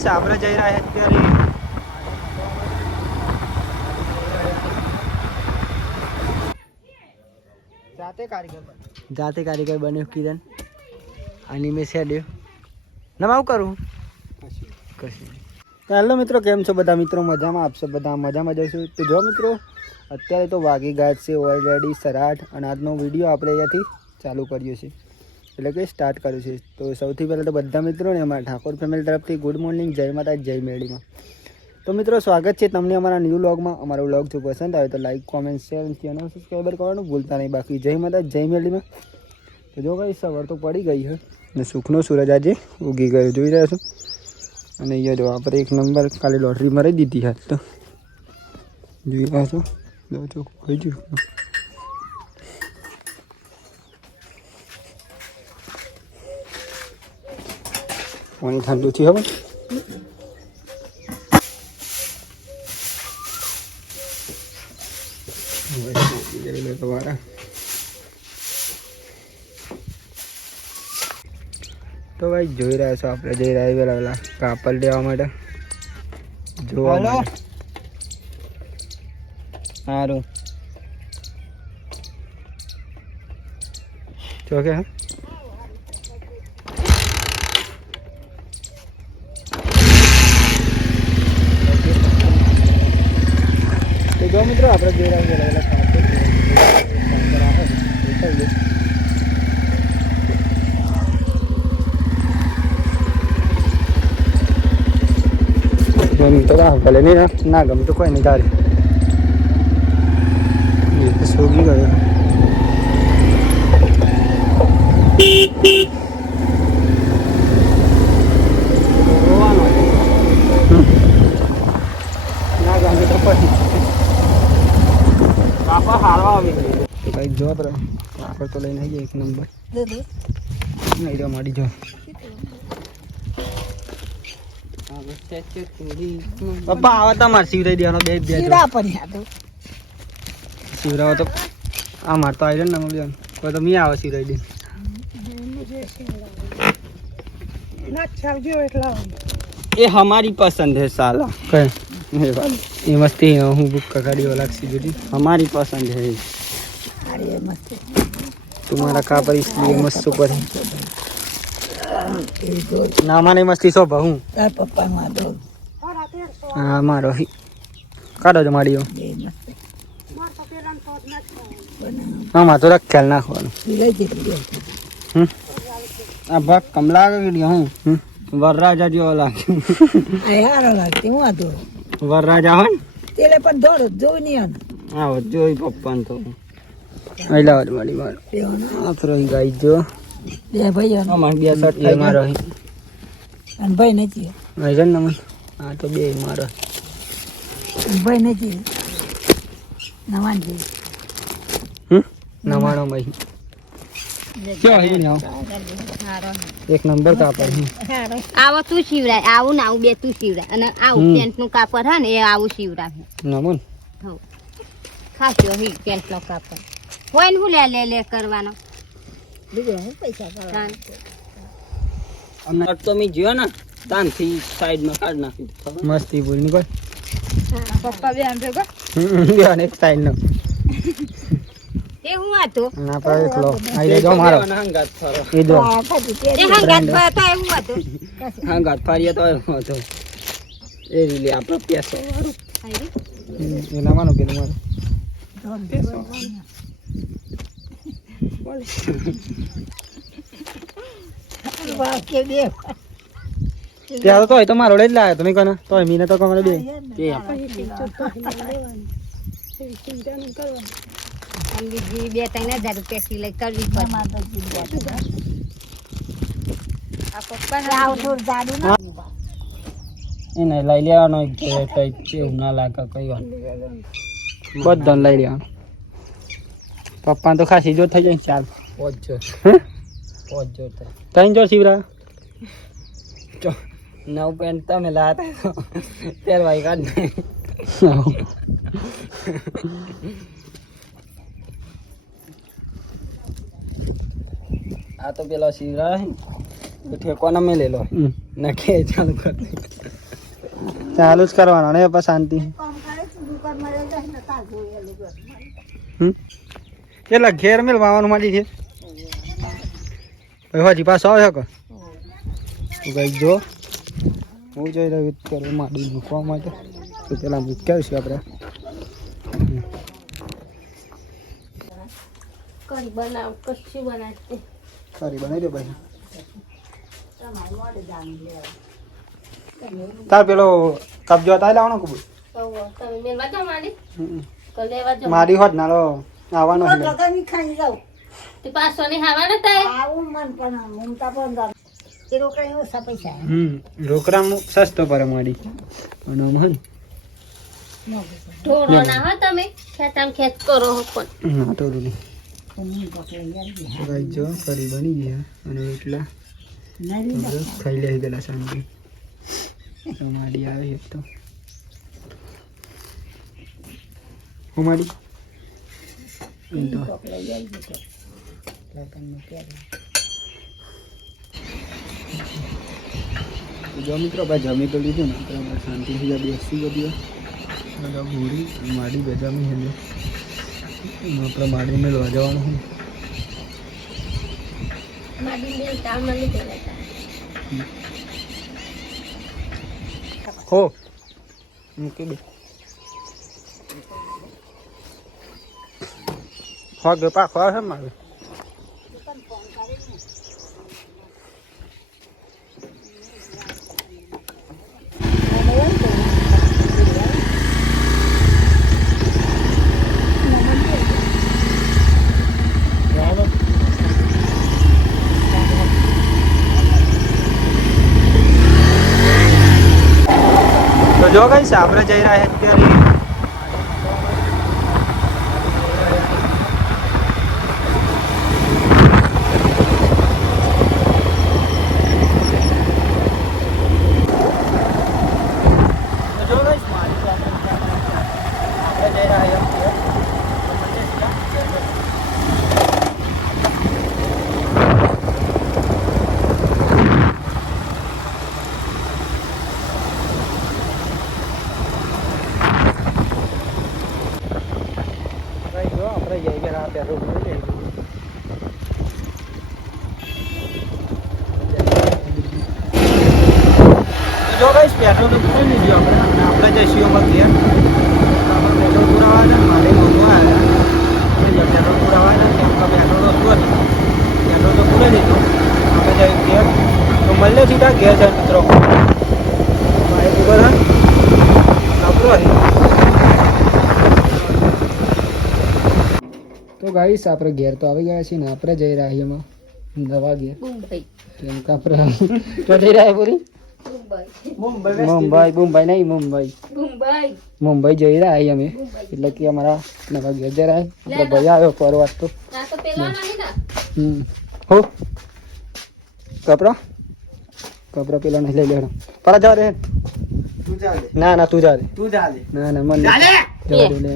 Guys આપણે જઈ રહ્યા અત્યારે. જાતે કારીગર. જાતે બન્યો કિરણ. અને મેં સેડ્યો ના આવું કરું. કશું હેલો મિત્રો, કેમ છો બધા મિત્રો? મજામાં? આપશો બધા મજામાં જઈશું તો જો મિત્રો, અત્યારે તો વાગી ગયા છે ઓલરેડી સરાઠ. અને આજનો વીડિયો આપણે અહીંયાથી ચાલુ કર્યો છે. એટલે કે સ્ટાર્ટ કર્યું છે. તો સૌથી પહેલાં તો બધા મિત્રોને અમારા ઠાકોર ફેમિલી તરફથી ગુડ મોર્નિંગ જય માતા જય મેળીમાં. તો મિત્રો, સ્વાગત છે તમને અમારા ન્યૂ વ્લોગમાં અમારો વ્લોગ જો પસંદ આવે તો like comment share channel subscriber કરવાનું ભૂલતા નહીં. બાકી જય માતા જય મેળીમાં. તો જો કઈ સવાર તો પડી ગઈ છે અને સુખનો સૂરજ આજે ઉગી ગયો, જોઈ રહ્યા છો? અને અહીંયા જો આપણે એક નંબર કાલે લોટરી મારી દીધી હાથ તો. જોઈ રહ્યા છો? જો ચોક થઈ પાણી ઠંડુ છે હવે તમારા તો ભાઈ જોઈ રહ્યા છો આપણે જઈ રહ્યા પેલા પેલા કાપડ લેવા માટે. જોવા માટે. સારું ચોકે કે હા તો જો મિત્રો આપણે જઈ રહ્યા છીએ અલગ અલગ કાપડ આવે દેખાઈ ગયું. ગમતો ના ભલે નહીં ના ના ગમતું કોઈ નહીં તારે એ તો સૂકી ગયો હમ. ના ગમે તો પછી કાપા હારવા આવી તો કઈ જો ખોખર તો લઈને આવી એક નંબર. નહીં રહ્યો મારી જો. પપ્પા આવા તા શિવરાઈ દેવાનો બે બે શિવરાવ તો આ માર તો આવી ને મળી કોઈ તો મી આવે શિવરાઈ દે. એ હમારી પસંદ હે સાલા. કઈ? એ મસ્તી હું બુક કગાડી ઓલા સીધી હમારી પસંદ હે. वाला की जुड़ी हमारी पसंद है तुम्हारा कापर इसलिए मस्त सुपर है ना माने मस्ती सो बहु હા મારો હી કાઢો છો માડીઓ હા માં તો ખ્યાલ નાખવાનું હમ આ ભાગ કમલા ગયો હું હમ વરરાજા જેવો લાગે વરરાજા હોય ને આવો જોઈ પપ્પાને તો આઈલા વાર મારો. આ ગાઈ જો. અમાર બે શર્ટ થાય મારો હી આઈરન નમન હા તો બે મારો હમ? નવાણો મહી ક્યાં હી ને એક નંબર કાપડ આવો તું શિવરાય. આવું ને આવું બે તું શિવરાય. અને આવું. પેન્ટનું કાપડ હે ને એ આવું શિવરાય નમન ખાસ્યો હી પેન્ટ નો કાપડ. હોય ને હું લે લે લે કરવાનો. અમને તો મી જ્યો ને તાનથી સાઈડમાં કાઢ નાખી મસ્તી બોલની કોઈ પપ્પા બે આમ ભેગો? બેન એક સાઈડ નો એ હું હતો ના પર એકલો આઈ જો મારો. એ જો. એ હંગાત પર હતું તો હતો એ રીલે આપણો પેસો વાળો. એ નામાનો પેલું મારો ત્યાં તો તો મારો લઈ જ લાવ્યો તમે કોને? તો મીને તો કમારે બે. બીજી બે ત્રણ હજાર રૂપિયા સિલાઈ કરવી પડે. લઈ લેવાનો બધાને લઈ લેવાનો. પપ્પા તો ખાસી જો થઈ જાય ચાલ. પહોંચજો પહોંચજો ત્રણ જો શિવરા. નવ પેન્ટ તમે લાતા ભાઈ કાઢ આ તો પેલો શિવરા ઠેકોના મેં લેલો નખે ચાલુ કરી ચાલુ જ કરવાનો ને શાંતિ હમ કેટલા ઘેર મેલ વાવાનું માંડી છે? હજી પાછો આવ્યો કે? તું કઈ જો હું જઈ રહ્યો કરવા માંડી મૂકવા માટે. તો પેલા મૂક્યા છે આપણે. કરી બનાવ કશું સારી બનાવી દો ભાઈ. તાર પેલો કબજો હતા લાવવાનો કબૂલ તમે મેલવા જાઓ. મારી તો લેવા જાઓ મારી હોત નાલો આવવાનો છે તે પાછો ની હાવા ને પૈસા હમ રોકડા સસ્તો પર મારી. અને મન ઢોરો ના. હો તમે. ખેતામ ખેત કરો હો પણ. ના તો રૂડી જો કરી બની ગયા. અને એટલા ખાઈ લે પેલા શાંતિ માડી આવે એક તો. હું માડી જો મિત્રો ભાઈ જમી તો લીધું ને આપણે આપણે શાંતિથી જરા બેસી ગયો બધા ભૂરી માડી ગજામી હેલે આપણે માડી મેળવા જવાનું તાવમાં હો મૂકી દે હગ પાખો આવે મારે તો જો કઈ આપણે જઈ રહ્યા છે અત્યારે તો જો guys, મારી તો આપણે જઈ રહ્યા છીએ ભાઈ જો આપણે જઈ ગયા પેટ્રોલ લઈ જો ગાઈસ પેટ્રોલ પૂરી લીધું આપણે અને આપણે જઈશું એમાં ઘેર આપણે પેટ્રોલ પુરાવા ને મારે મોંઘવા આવ્યા પેટ્રોલ પુરાવા ને કેમ કે પેટ્રોલ હતું પેટ્રોલ તો પૂરે લીધું આપણે જઈ ઘેર તો મળીએ સીધા ઘેર જાય મિત્રો મારે ખબર હા આપણો તો ગાઈસ આપણે ઘેર તો આવી ગયા છીએ ને આપણે જઈ રહ્યા છીએ એમાં. નવા ઘેર. કેમ કે આપણે તો જઈ રહ્યા પૂરી? મુંબઈ. મુંબઈ મુંબઈ નહીં મુંબઈ. મુંબઈ. મુંબઈ જઈ રહ્યા છીએ અમે. એટલે કે અમારા નવા ઘેર જઈ રહ્યા આપણે ભાઈ આવ્યો ફરવા તો. આ તો પેલો નહીં ને હમ. હો. કપડો? કપડો પેલો નહીં લઈ લેવાનો. પરા જવા દે. ના ના તું જા દે. તું જા દે ના ના મને જવા દે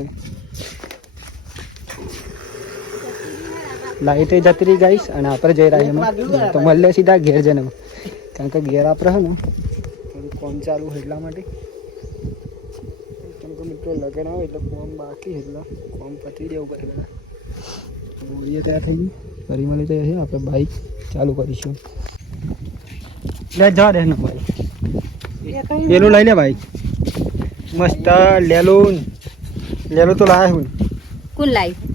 લે લાઈટ જતી રહી ગઈશ અને આપણે જઈ રહ્યા એમાં તો મળે સીધા ઘેર જઈને. કારણ કે ઘેર આપણે હે ને, થોડું કોમ ચાલુ એટલા માટે. કેમ કે મિત્રો લગન આવે એટલે કોમ બાકી એટલા કોમ પતી દેવું પડે બધા બોરીએ તૈયાર થઈ ગઈ. ફરી મળી તૈયાર છે આપણે બાઈક ચાલુ કરીશું. લે જવા દે ને ભાઈ. પેલું લઈ લે ભાઈ મસ્ત, લેલું. લેલું તો લાયા હું કોણ લાવી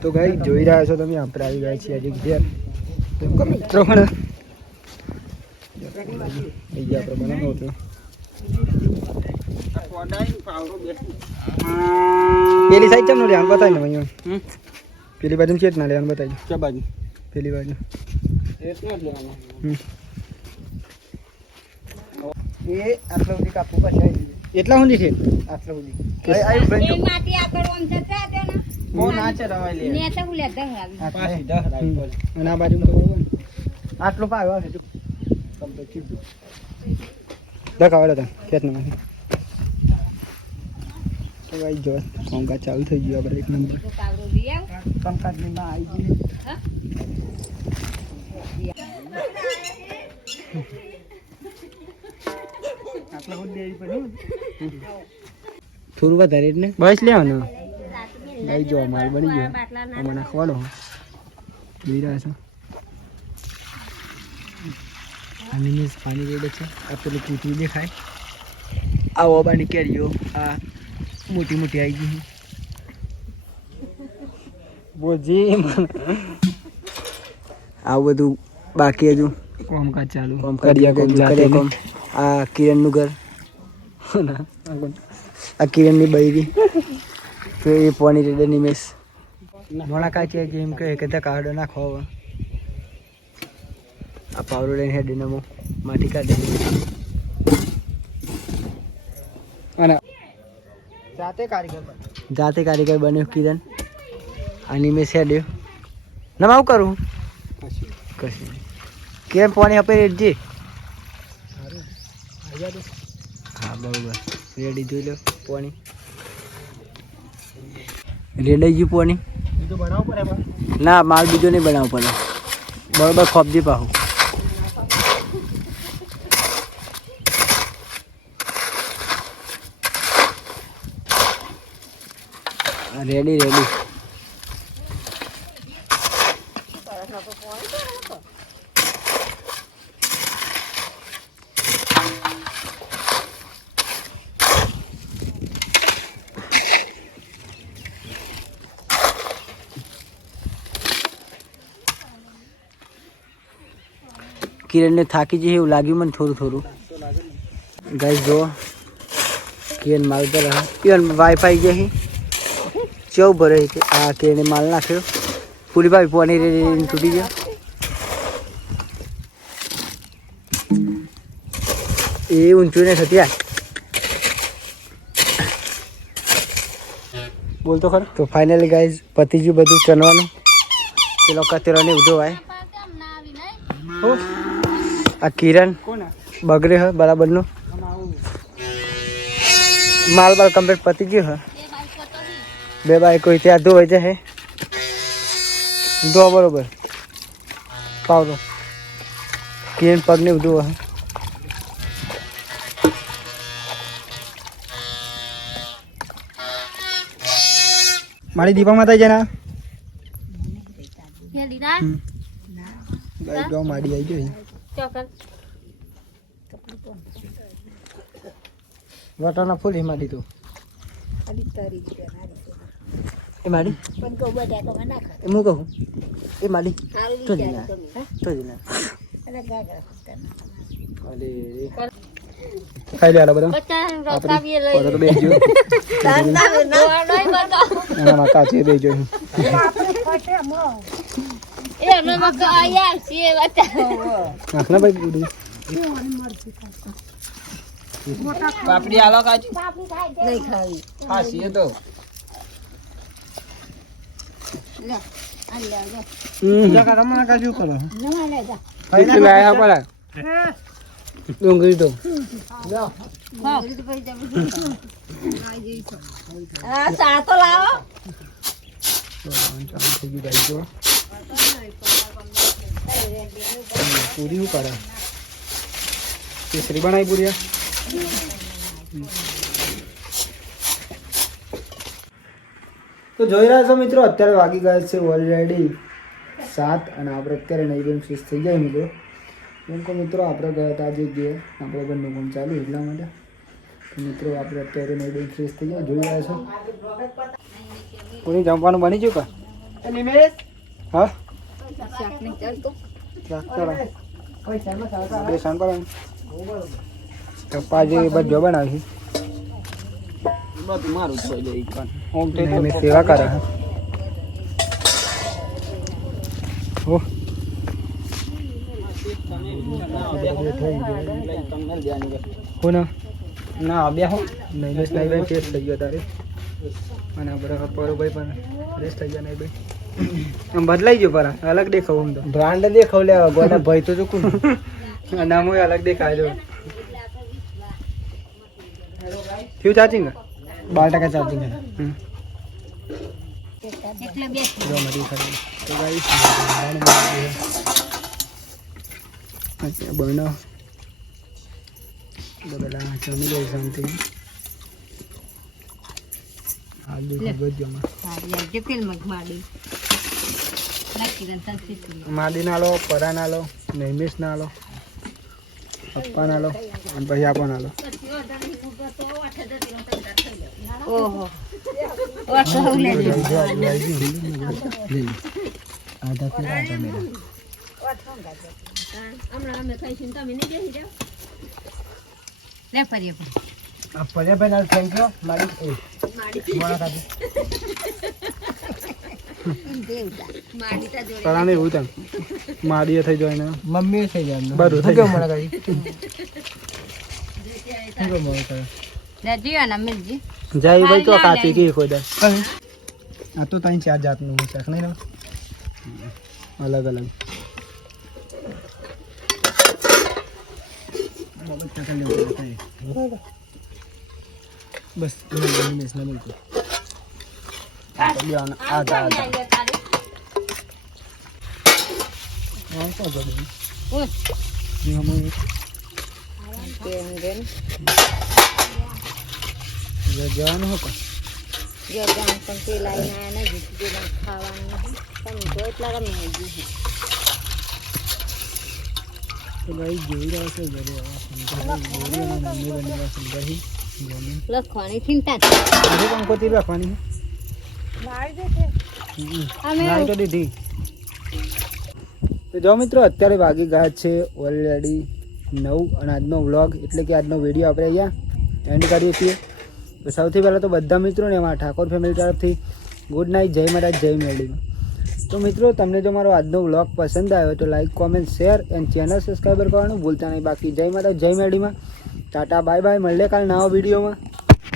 તો ગાઈ જોઈ રહ્યા છો તમે આપણે આવી ગયા છીએ હજી ઘેર મિત્રો પણ થઈ ગયા આપણે બનાવો પેલી સાઈડ ચમ લેવાનું બતાવી ને અહીંયા. પેલી બાજુ ચેટ ના લેવાનું બતાવી કે બાજુ? પેલી બાજુ. એ આટલા સુધી કાપવું પછી એટલા સુધી છે? આટલા સુધી. આઈ- તો. એમાંથી આગળ આમ જતા હતા ને બહુ ના છે રવાય લે. ને તો હું લેતા આવી પાછી દહ હમ. અને આ બાજુ તો આટલું પાયો તમ તો ભાઈ જો કામકાજ ચાલુ થઈ ગયું આપણે એક નંબર. લઈ આવ કામકાજની માં આવી ગઈ થોડું વધારે એટલે બસ લેવાનું. ભાઈ જો માલ બની ગયો. ના આમાં નાખવાનો. જોઈ રહ્યા છો? પાણી રેડે છે. આ પેલું કૂતરું દેખાય. આવો બાની કેરીઓ આ મોટી મોટી આવી ગઈ. બોજી આવું બધું બાકી હજુ. કામકાજ ચાલુ. કરીએ કોમ જાતે કોમ. આ કિરણનું ઘર. આ? આ કિરણની બૈરી. તો એ પોની રેડે નિમેશ. ઘણા કાચી કહે કે તે કાઢો નાખો હવે. આ પાવડો લઈને હેડ નમો માટી કાઢે અને જાતે કારીગર જાતે કારીગર બન્યો કિરણ. આ નિમેશ હેડ્યો ના આવું કરું? કશું નહીં. કેમ પોની આપે રેડજી હા બરોબર. રેડી જોઈ લો પોણી. રેડાઈ ગયું પોણી? બીજું બનાવવું પડે પણ ના માલ બીજો નહીં બનાવવો પડે. બરોબર ખોપજી પાહું. રેડી રેડી કિરણને થાકી જઈએ એવું લાગ્યું મને થોડું થોડું ગાઈસ જો કિરણ માલ પર રહા કિરણ વાઈફાઈ જઈ ચૌ ભરે છે આ કિરણે માલ નાખ્યો પૂરી ભાઈ પાણી તૂટી ગયો એ ઊંચું ને થતી બોલતો ખરો તો ફાઇનલી ગાઈઝ પતી ગયું બધું ચણવાનું પેલો કચરો ને ઉધો ભાઈ આ કિરણ બગડે હ બરાબરનું માલ બાલ કમ્પ્લીટ પતી ગયો હ બે બાઈક કોઈ ત્યાં ધોવાઈ જાય ધો બરોબર. પાવડો કિરણ પગને બધું હ મારી દીપા માતા છે ને હેડી ના બાઈક ગો મારી આવી ગઈ. વટાણા ફૂલ એ કહું તું હું કહું એ માડી તો જ ના તો જ ના અરે ખાઈ લે બધા કાચે એ પાપડી આલો કાચી હા સીએ તો જગા રમણા કાજુ કરો ખાઈ લાયા પડા ડુંગળી તો. પૂરી શું કરે? કેસરી બનાવી પૂરી તો જોઈ રહ્યા છો મિત્રો અત્યારે વાગી ગયા છે ઓલરેડી સાત અને આપણે અત્યારે નહીં બેન ફ્રીસ થઈ જાય મિત્રો. કેમ કે મિત્રો આપણે ગયા હતા આજે ગયા આપણે બંને કામ ચાલુ એટલા માટે. તો મિત્રો આપણે અત્યારે નહીં બેન ફ્રીસ થઈ જાય જોઈ રહ્યા છો. કોઈ જમવાનું બની ગયું કા? નિમેશ? હા? શાક નહીં ચાલતું શાક કરો બે સાન પર પપ્પા જે બધો બનાવી બધું મારું જ છે જઈ ઓમ તે મેં સેવા કરે હે. ઓ કોણ ના બે હો. નહીં બસ નહીં ભાઈ થઈ ગયો તારે. અને બરાબર પરોભાઈ પણ ફ્રેશ થઈ ગયા નહીં ભાઈ. આમ બદલાઈ ગયો પરા. અલગ દેખાવ આમ તો. બ્રાન્ડ દેખાવ લે ગોડા ભાઈ તો ચૂકું અને અલગ દેખાય જો થયું ચાર્જિંગ બાર ટકા ચાર્જિંગ હમ એટલે બે જો મરી ખરી તો ગાઈસ અચ્છા બનો તો પેલા જમી લઈ શાંતિ આલુ ખબર જો સારી આવજે પેલ મગ માડી નક્કી રન સંસ્કૃતિ માદી ના લો પરા ના લો નૈમિષ ના લો પપ્પા ના લો અને પછી આપો ના લો ઓહો. મેરા થઈ જાય ને. મમ્મી થઈ જાય બધું થઈ ગયું મોડા કાઢી લે જીઓ ના મિલજી જાય ભાઈ તો કાચી કોઈ ખોદે. આ તો ત્રણ ચાર જાતનું શાક નહીં ને અલગ અલગ. બસ મેસ ના આધા આધા આ તો જવાનું હોકો જો ગામ પણ પેલા ના ના જીત પેલા ખાવાનું તમે તો એટલા રમી આવી ગયું તો છે હી લખવાની ચિંતા તો દીધી. તો જો મિત્રો અત્યારે વાગી ગયા છે ઓલરેડી નવ અને આજનો વ્લોગ એટલે કે આજનો વીડિયો આપણે અહીંયા એન્ડ કરીએ છીએ. સૌથી પહેલાં તો બધા મિત્રોને એમાં ઠાકોર ફેમિલી તરફથી ગુડ નાઇટ જય મહારાજ જય મેળી તો મિત્રો, તમને જો મારો આજનો વ્લોગ પસંદ આવ્યો તો like comment share and channel subscriber કરવાનું ભૂલતા નહીં. બાકી જય મહારાજ જય મેળીમાં ટાટા બાય બાય મળીએ કાલ નવા વિડીયોમાં